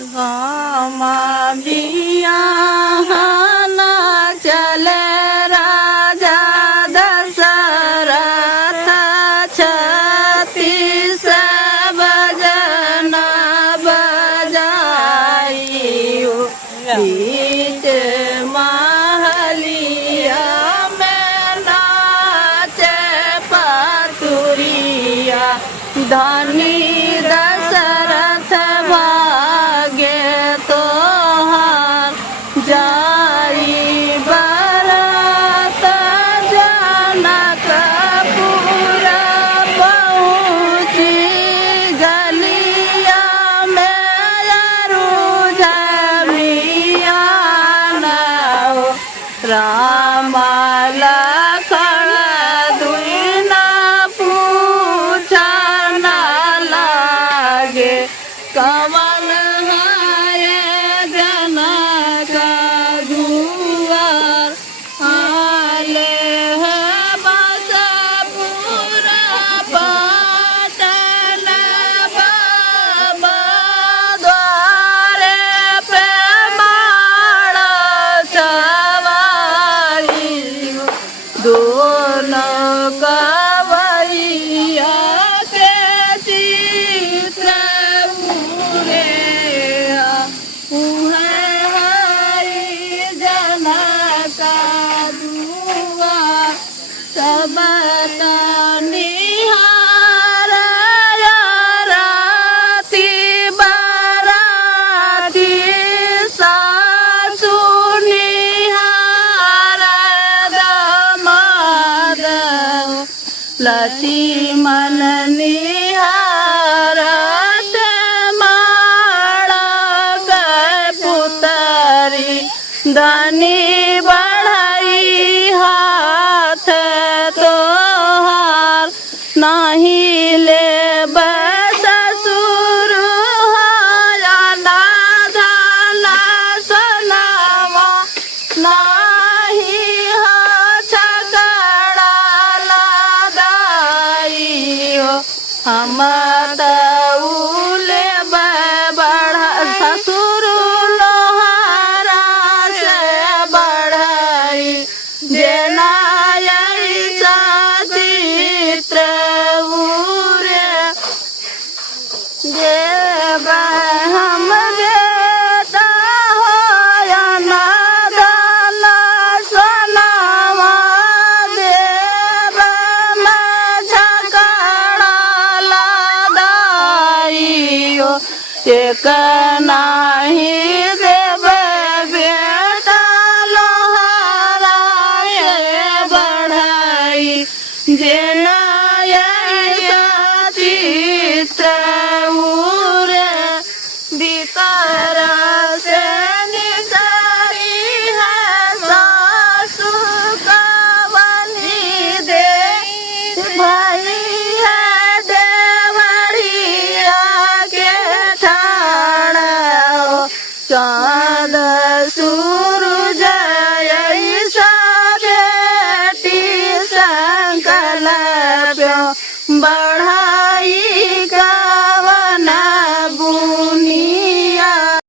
रामा बियाहना चले राजा दशरथ छत्तीस बजन बजाइयो बीच महलिया में नाचे पतुरिया धनी दशरथ भागे तोहार जाई बरत जनकपुर पहुँची गलिया में अरु जमिया रामा लखन दुइना पूछा न लागे कवन है जनक दुआर आले है बस पूरा पाटन बाबा द्वारे प्रेमाण सवारी दोनों कवैया के चित्र सब निहार राती बराती सासु निहार दमाद लक्ष्मण निहार माड़ा के पुतरी धनी बढ़ाई हाथ तोहार नहीं ले ससुर नाधना सनावा नहीं हो छकड़ा लदाई हो हम तउले बढ़ा ससुर लोहारा से बढ़ाई जेना ऐसा चित्र उरे देव हम देता हो नादन सनावा देव में झगड़ा लदाई एक नाही दे